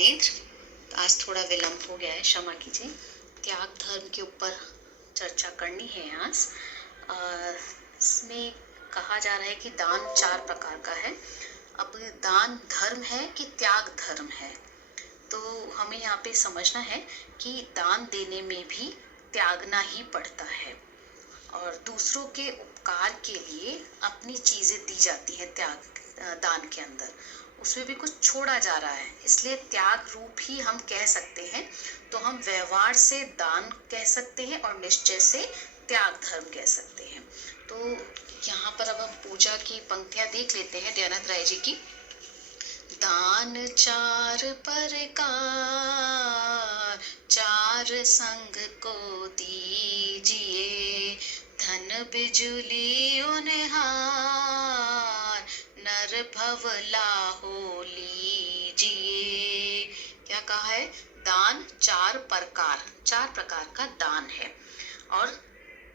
नेत्र। आज थोड़ा विलंब हो गया है, क्षमा कीजिए। त्याग धर्म के ऊपर चर्चा करनी है आज। इसमें कहा जा रहा है कि दान 4 प्रकार का है। अब दान धर्म है कि त्याग धर्म है, तो हमें यहाँ पे समझना है कि दान देने में भी त्यागना ही पड़ता है और दूसरों के उपकार के लिए अपनी चीजें दी जाती हैं। दान के अंदर उसमें भी कुछ छोड़ा जा रहा है, इसलिए त्याग रूप ही हम कह सकते हैं। तो हम व्यवहार से दान कह सकते हैं और निश्चय से त्याग धर्म कह सकते हैं। तो यहाँ पर अब हम पूजा की पंक्तियां देख लेते हैं दयानंद राय जी की। दान 4 प्रकार, 4 संग को दीजिए, धन बिजुली उनहार, नर भव लाहो लीजिए। क्या कहा है? दान 4 प्रकार, 4 प्रकार का दान है और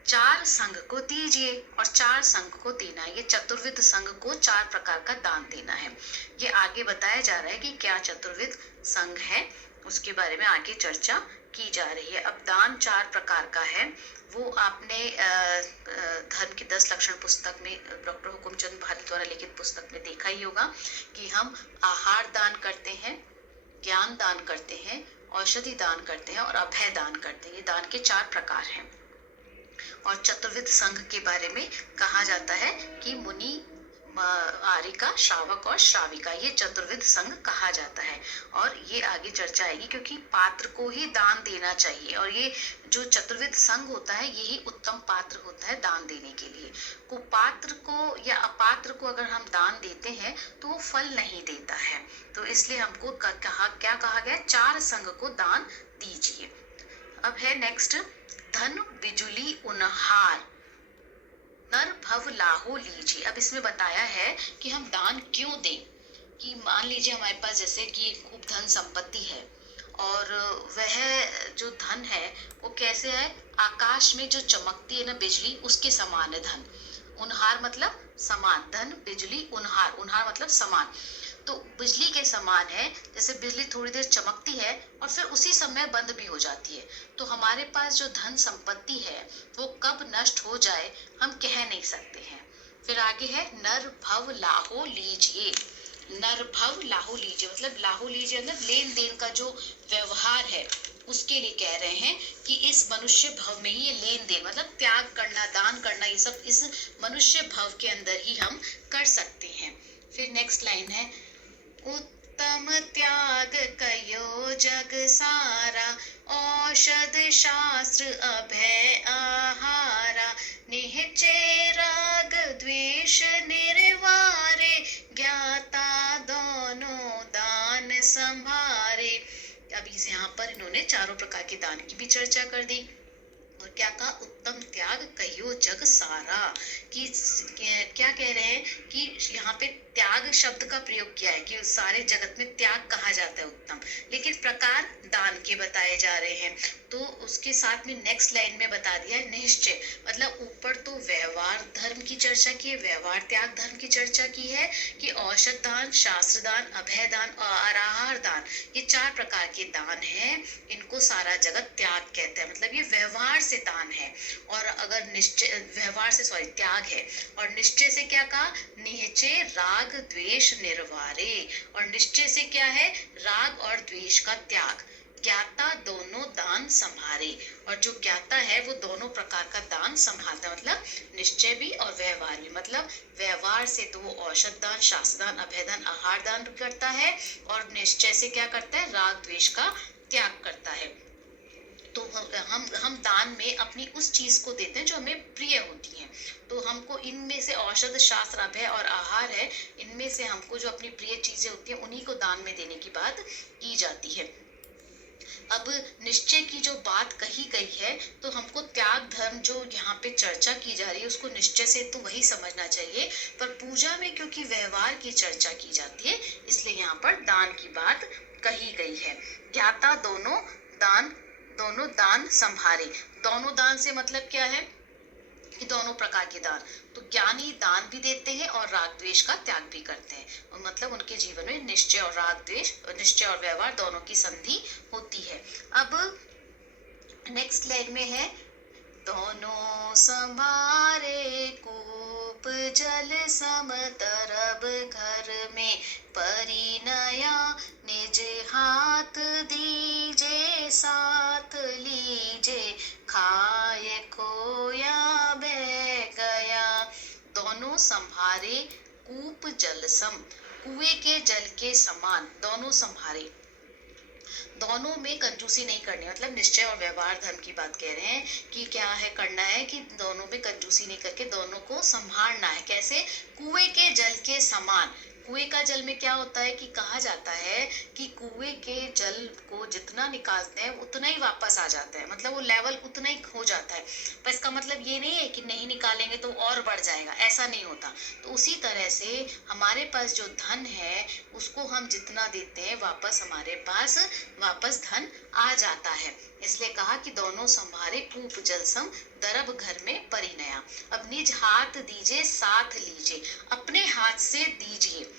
4 संघ को दीजिए और 4 संघ को देना है। ये चतुर्विध संघ को 4 प्रकार का दान देना है। ये आगे बताया जा रहा है कि क्या चतुर्विध संघ है, उसके बारे में आगे चर्चा की जा रही है। अब दान 4 प्रकार का है, वो आपने धर्म की 10 लक्षण पुस्तक में डॉक्टर हुकुमचंद भाटी द्वारा लिखित पुस्तक में देखा ही होगा कि हम आहार दान करते हैं, ज्ञान दान करते हैं, औषधि दान करते हैं और अभय दान करते हैं। ये दान के 4 प्रकार हैं। और चतुर्विध संघ के बारे में कहा जाता है कि मुनि, आरिका, श्रावक और श्राविका, ये चतुर्विध संघ कहा जाता है। और ये आगे चर्चा आएगी क्योंकि पात्र को ही दान देना चाहिए और ये जो चतुर्विध संघ होता है यही उत्तम पात्र होता है दान देने के लिए। कुपात्र को या अपात्र को अगर हम दान देते हैं तो वो फल नहीं देता है, तो इसलिए हमको क्या कहा गया? 4 संघ को दान दीजिए। अब है नेक्स्ट, धन बिजुली उनहार, नर भव लाहो लीजिए। अब इसमें बताया है कि हम दान क्यों दें। कि मान लीजिए हमारे पास जैसे कि खूब धन संपत्ति है और वह जो धन है वो कैसे है? आकाश में जो चमकती है ना बिजली, उसके समान है धन। उनहार मतलब समान, धन बिजली उनहार, उनहार मतलब समान, तो बिजली के समान है। जैसे बिजली थोड़ी देर चमकती है और फिर उसी समय बंद भी हो जाती है, तो हमारे पास जो धन संपत्ति है वो कब नष्ट हो जाए हम कह नहीं सकते हैं। फिर आगे है नर भव लाहो लीजिए। नर भव लाहो लीजिए मतलब लाहो लीजिए मतलब लेन देन का जो व्यवहार है उसके लिए कह रहे हैं कि इस मनुष्य भव में ही ये लेन देन मतलब त्याग करना, दान करना, ये सब इस मनुष्य भव के अंदर ही हम कर सकते हैं। फिर नेक्स्ट लाइन है, उत्तम त्याग कयो जग सारा, औषध शास्त्र अभय आहारा, निश्चय राग द्वेष निर्वारे, ज्ञाता दोनों दान संभारे। अब इस यहाँ पर इन्होंने 4 प्रकार के दान की भी चर्चा कर दी और क्या कहा? उत्तम त्याग कहियो जग सारा। कि क्या कह रहे हैं कि यहाँ पे त्याग शब्द का प्रयोग किया है कि सारे जगत में त्याग कहा जाता है उत्तम, लेकिन प्रकार दान के बताए जा रहे हैं। तो उसके साथ में नेक्स्ट लाइन में बता दिया है निश्चय, मतलब ऊपर तो व्यवहार धर्म की चर्चा की है, व्यवहार त्याग धर्म की चर्चा की है कि औषध दान, शास्त्र दान, अभय दान और आहार दान, ये 4 प्रकार के दान हैं। इनको सारा जगत त्याग कहते हैं, मतलब ये व्यवहार से दान है। और अगर निश्चय व्यवहार से त्याग है और निश्चय से क्या कहा? निश्चय राग द्वेष निर्वारे, और निश्चय से क्या है? राग और द्वेष का त्याग। ज्ञाता दोनों दान संभारे, और जो ज्ञाता है वो दोनों प्रकार का दान संभालता है, मतलब निश्चय भी और व्यवहार भी। मतलब व्यवहार से तो वो औषध दान, शास्त्र दान, अभय दान, आहार दान करता है और निश्चय से क्या करता है? राग द्वेष का त्याग करता है। तो हम दान में अपनी उस चीज को देते हैं जो हमें प्रिय होती है। तो हमको इनमें से औषध, शास्त्र, अभय और आहार है, इनमें से हमको जो अपनी प्रिय चीजें होती हैं उन्हीं को दान में देने की बात की जाती है। अब निश्चय की जो बात कही गई है तो हमको त्याग धर्म जो यहाँ पे चर्चा की जा रही है उसको निश्चय से तो वही समझना चाहिए, पर पूजा में क्योंकि व्यवहार की चर्चा की जाती है इसलिए यहाँ पर दान की बात कही गई है। ज्ञाता दोनों दान संभारे। दोनों दान से मतलब क्या है कि दोनों प्रकार के दान। तो ज्ञानी दान भी देते हैं और राग द्वेष का त्याग भी करते हैं, मतलब उनके जीवन में निश्चय और राग द्वेष, निश्चय और व्यवहार दोनों की संधि होती है। अब नेक्स्ट लाइन में है, दोनों संभारे कूप जल सम तरब घर में परिणया, निज हाथ दीजे साथ लीजे, खाए खोया बह गया। दोनों संभारे कूप जल सम, कुएं के जल के समान, दोनों संभारे, दोनों में कंजूसी नहीं करनी, मतलब निश्चय और व्यवहार धर्म की बात कह रहे हैं कि क्या है करना है कि दोनों में कंजूसी नहीं करके दोनों को संभालना है। कैसे? कुएं के जल के समान। कुएं का जल में क्या होता है कि कहा जाता है कि कुएं के जल को जितना निकालते हैं उतना ही वापस आ जाता है, मतलब वो लेवल उतना ही हो जाता है। पर इसका मतलब ये नहीं है कि नहीं निकालेंगे तो और बढ़ जाएगा, ऐसा नहीं होता। तो उसी तरह से हमारे पास जो धन है उसको हम जितना देते हैं वापस हमारे पास वापस धन आ जाता है। इसलिए कहा कि दोनों संभारे कूप जल सम दरब घर में परिणया। अब निज हाथ दीजिए साथ लीजिए, अपने हाथ से दीजिए।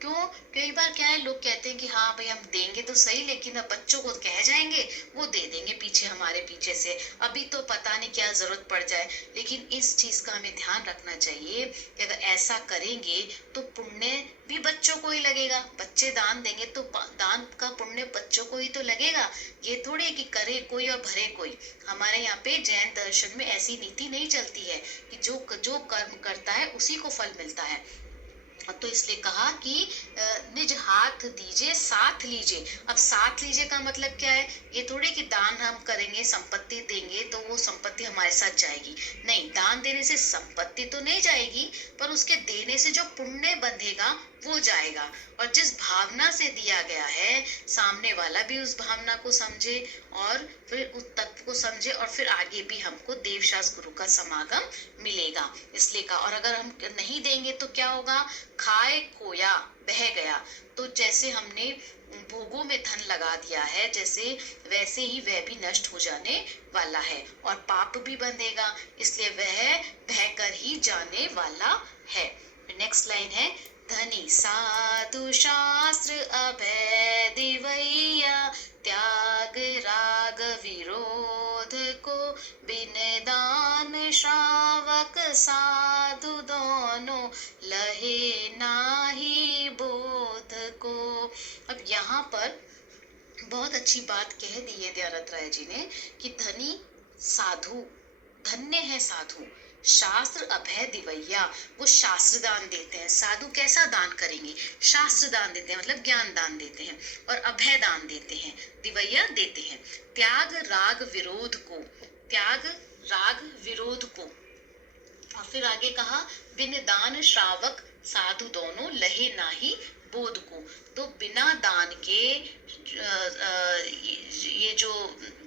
क्यों? कई बार क्या है, लोग कहते हैं कि हाँ भाई हम देंगे तो सही, लेकिन अब बच्चों को कह जाएंगे वो दे देंगे पीछे, हमारे पीछे से, अभी तो पता नहीं क्या जरूरत पड़ जाए। लेकिन इस चीज का हमें ध्यान रखना चाहिए कि अगर ऐसा करेंगे तो पुण्य भी बच्चों को ही लगेगा। बच्चे दान देंगे तो दान का पुण्य बच्चों को ही तो लगेगा। ये थोड़ी कि करे कोई और भरे कोई। हमारे यहाँ पे जैन दर्शन में ऐसी नीति नहीं चलती है कि जो कर्म करता है उसी को फल मिलता है। तो इसलिए कहा कि निज हाथ दीजिए साथ लीजिए। अब साथ लीजिए का मतलब क्या है? ये थोड़ी कि दान हम करेंगे, संपत्ति देंगे तो वो संपत्ति हमारे साथ जाएगी। नहीं, दान देने से संपत्ति तो नहीं जाएगी, पर उसके देने से जो पुण्य बंधेगा वो जाएगा। और जिस भावना से दिया गया है सामने वाला भी उस भावना को समझे और फिर उस तत्व को समझे, और फिर आगे भी हमको देवशास गुरु का समागम मिलेगा। इसलिए कहा, और अगर हम नहीं देंगे तो क्या होगा? खाए खोया बह गया। तो जैसे हमने भोगों में धन लगा दिया है, जैसे वैसे ही वह भी नष्ट हो जाने वाला है और पाप भी बंधेगा, इसलिए वह बहकर ही जाने वाला है। नेक्स्ट लाइन है, धनी साधु शास्त्र अभय दिवैया, त्याग राग विरोध को, बिन दान श्रावक साधु दोनों, लहे नाही बोध को। अब यहाँ पर बहुत अच्छी बात कह दी है दयानंद राय जी ने कि धनी साधु, धन्य है साधु, शास्त्र अभय दिवैया, वो शास्त्र दान देते हैं। साधु कैसा दान करेंगे? शास्त्र दान देते हैं, मतलब ज्ञान दान देते हैं, और अभय दान देते हैं, दिवैया देते हैं। त्याग राग विरोध को, त्याग राग विरोध को। और फिर आगे कहा, बिन दान श्रावक साधु दोनों, लहे नाही बोध को। तो बिना दान के ये जो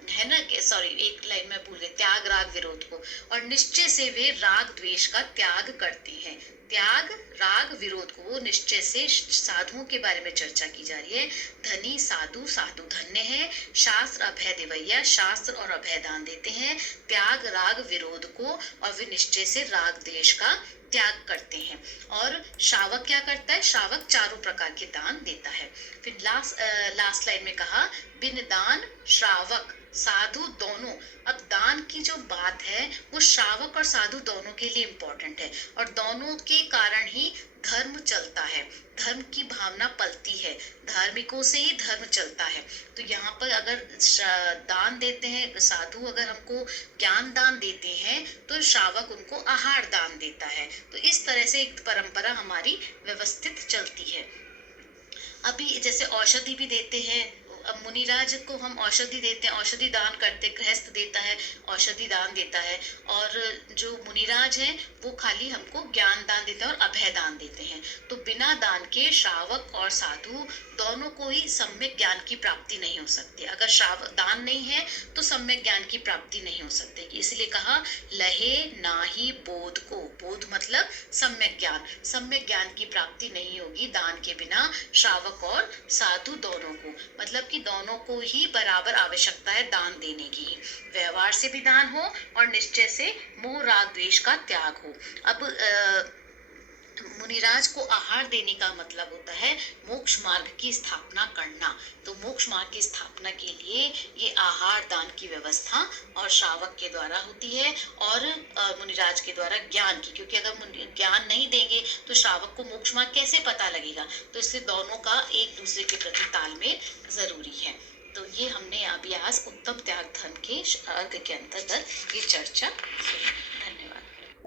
है ना, सॉरी एक लाइन में भूल गए, त्याग राग विरोध को, और निश्चय से वे राग द्वेष का त्याग करते हैं। त्याग राग विरोध को, वो निश्चय से साधुओं के बारे में चर्चा की जा रही है। धनी साधु, साधु धन्य है। शास्त्र अभय दिवैया, शास्त्र और अभय दान देते हैं। त्याग राग विरोध को, और वे निश्चय से राग द्वेष का त्याग करते हैं। और श्रावक क्या करता है? श्रावक चारों प्रकार के दान देता है। फिर लास्ट लाइन में कहा, बिन दान श्रावक साधु दोनों। अब दान की जो बात है वो श्रावक और साधु दोनों के लिए इम्पोर्टेंट है, और दोनों के कारण ही धर्म चलता है, धर्म की भावना पलती है, धार्मिकों से ही धर्म चलता है। तो यहाँ पर अगर दान देते हैं साधु, अगर हमको ज्ञान दान देते हैं तो श्रावक उनको आहार दान देता है। तो इस तरह से एक परंपरा हमारी व्यवस्थित चलती है। अभी जैसे औषधि भी देते हैं, अब मुनिराज को हम औषधि देते हैं, औषधि दान करते, गृहस्थ देता है, औषधि दान देता है, और जो मुनिराज है वो खाली हमको ज्ञान दान देते हैं और अभय दान देते हैं। तो बिना दान के श्रावक और साधु दोनों को ही सम्यक ज्ञान की प्राप्ति नहीं हो सकती। अगर श्रावक दान नहीं है तो सम्यक ज्ञान की प्राप्ति नहीं हो सकती। इसलिए कहा, लहे नाही बोध को। बोध मतलब सम्यक ज्ञान, सम्यक ज्ञान की प्राप्ति नहीं होगी दान के बिना श्रावक और साधु दोनों को। मतलब कि कि दोनों को ही बराबर आवश्यकता है दान देने की। व्यवहार से भी दान हो और निश्चय से मोह राग द्वेष का त्याग हो। अब मुनिराज को आहार देने का मतलब होता है मोक्ष मार्ग की स्थापना करना। तो मोक्ष मार्ग की स्थापना के लिए ये आहार दान की व्यवस्था और श्रावक के द्वारा होती है और मुनिराज के द्वारा ज्ञान की, क्योंकि अगर ज्ञान नहीं देंगे तो श्रावक को मोक्ष मार्ग कैसे पता लगेगा। तो इससे दोनों का एक दूसरे के प्रति तालमेल जरूरी है। तो ये हमने अभी आज उत्तम त्याग धर्म के अर्घ के अंतर्गत ये चर्चा सुनी।